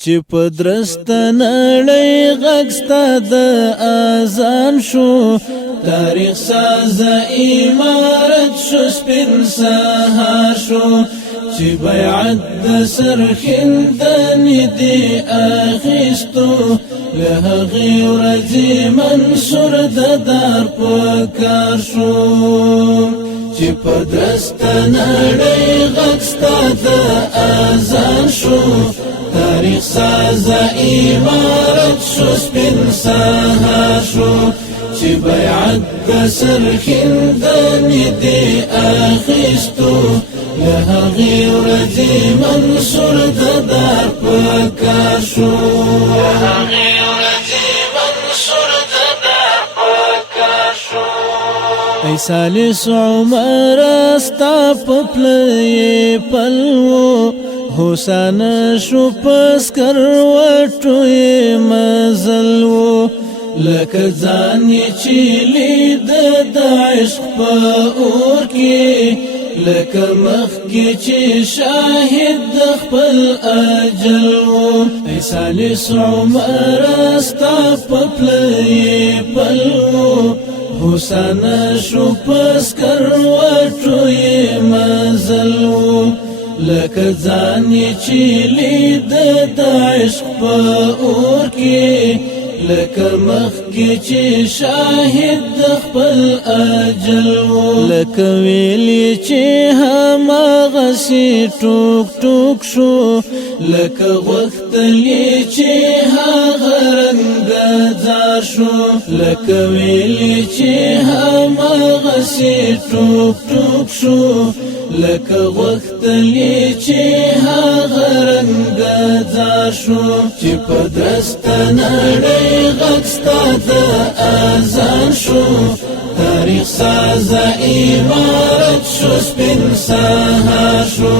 چې په درسته نړۍ غږ ستا د اذان شو تاریخ ساز امارت شو سپین سهار شو چې بیعت د سرښندنې دې اخیستو له هغې ورځې منصور د دار په کار شو چې په درسته نړۍ غږ ستا د اذان شو تاریخ ساز امارت شو سپین سهار شو چې بیعت د سرښندنې دې اخیستو له هغې ورځې منصور د دار په کار شو ای سالس عمر ستا په پله پلو حسین شو پسکر وټو مزل و لکه ځان یې چې لید د عشق په اور کې لکه مخکې چې شاهد د خپل اجل و ای سالس عمر ستا په پله پلو حسین شو پسکر وټو مزل و لکه ځان یې چې لید د عشق په اور کې لکه مخکې چې شاهد د خپل اجل و لکه ویلې چې هماغسې ټوک ټوک شو لکه غوښتلې چې هغه رنګزار شو لکه ویلې چې هماغسې ټوک ټوک شو لکه غوښتلې چې هغه رنګزار شو چې په درسته نړۍ غږ ستا د اذان شو تاریخ ساز امارت شو سپین سهار شو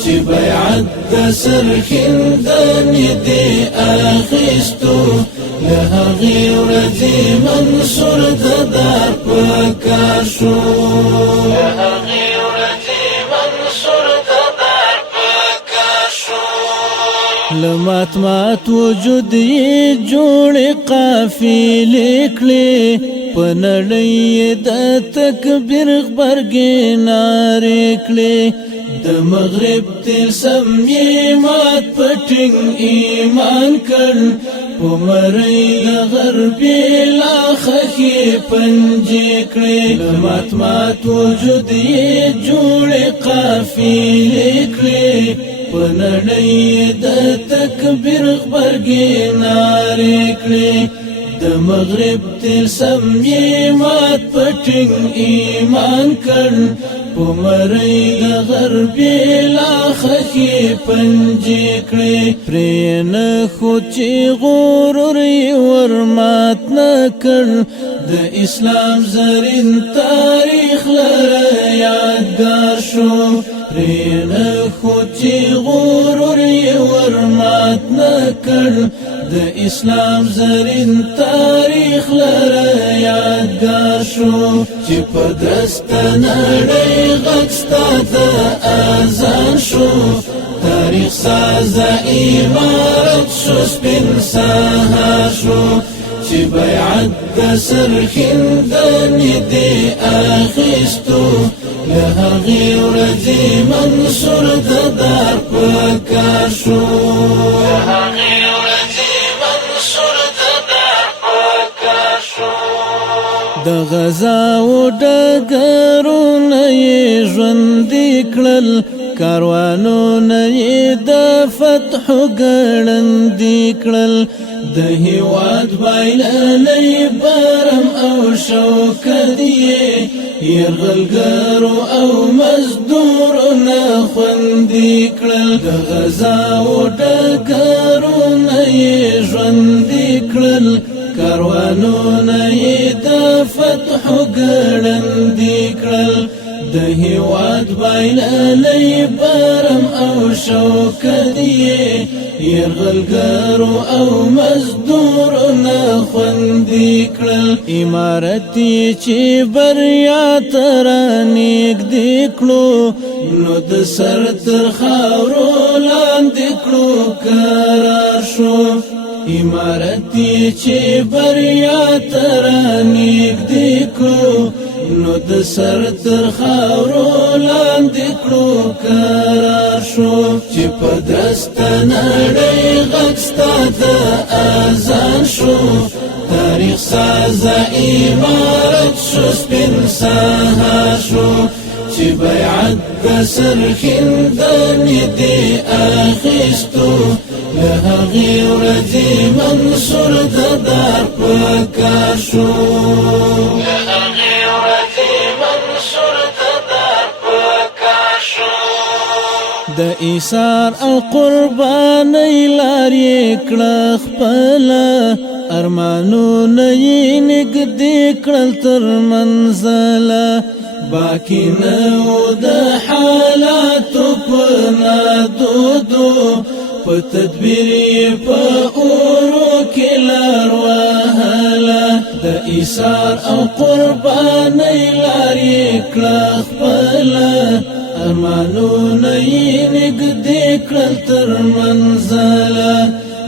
چې بیعت د سرښندنې دې اخیستو له هغې ورځې منصور د دار په کار شو لمات مات وجود یې جوړې قافلې کړې په نړۍ د تکبیر غبرګې نارې کړې د مغرب تلسم یې مات په ټینګ ایمان کړ په مرۍ د غربې لا خښې پنجې کړې لمات مات وجود یې جوړې قافلې کړې په نړۍ د تکبیر غبرګې نارې کړې د مغرب تلسم یې مات په ټینګ ایمان کړ په مرۍ د غربې لا خښې پنجې کړې پرې نه خو چې غرور یې ورمات نه کړ د اسلام زرین تاریخ لره یادګار شو پرې نه خو چې غرور یې ورمات نه کړ د اسلام زرین تاریخ لره یادګار شو چې په درسته نړۍ غږ ستا د اذان شو تاریخ ساز امارت شو سپین سهار شو چې بیعت د سرښندنې دې اخیستو له هغې ورځې منصور د دار په کار شو د غزا و ډګرونه یې ژوندي کړل کاروانونه یې د فتح ګړندي کړل د هېواد بایللی برم او شوکت یې یرغلګرو او مزدورونه خوندي کړل د غزا و ډګرونه یې ژوندي کړل کاروانونه یې د فتح ګړندي کړل د هېواد بایللی برم او شوکت یې یرغلګرو او مزدورونه خوندي کړل امارت یې چې بریا ته رانږدې کړو نو د سر تر خاورو لاندې کړو کرار شو امارتي چې بریا ترانیک دیکړو نو د سر تر خاورو لاندې کړو قرار شو چې په درسته نړۍ غږ ستا د اذان شو تاریخ سازه امارت شو سپین سهار شو چې بیعت د سرښندنې دې اخیستو له هغې ورځې منصور د دار په کار شو له هغې ورځې منصور د دار په کار شو د ایثار او قربانۍ لار یې کړه خپله ارمانونه یې نږدې کړل تر منزله باقی نو د حالاتو په نادودو په تدبیر یې په اورو کې لار وهله د ایثار او قربانۍ لار یې کړه خپله ارمانونه یې نږدې کړل تر منزله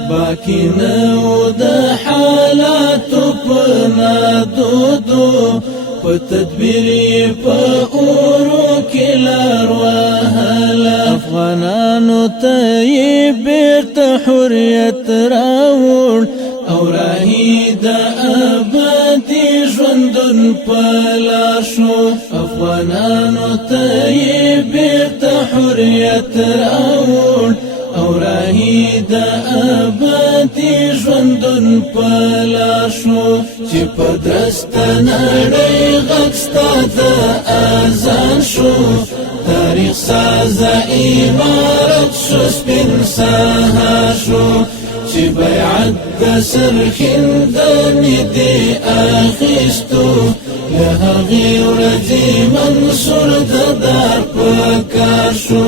باقی نو د حالاتو په نادودو په تدبیر په اورو کې لار وهله افغانانو ته یې بیرته حریت راوړ او راهي د ابدي ژوندون په لار شو افغانانو ته یې بیرته حریت راوړ او راهي د ابدي ژوندون په لار شو چې په درسته نړۍ غږ ستا د اذان شو تاریخ سازه امارت شو سپین سهار شو چې بیعت د سرښندنې دې اخیستو له هغې ورځې منصور د دار په کار شو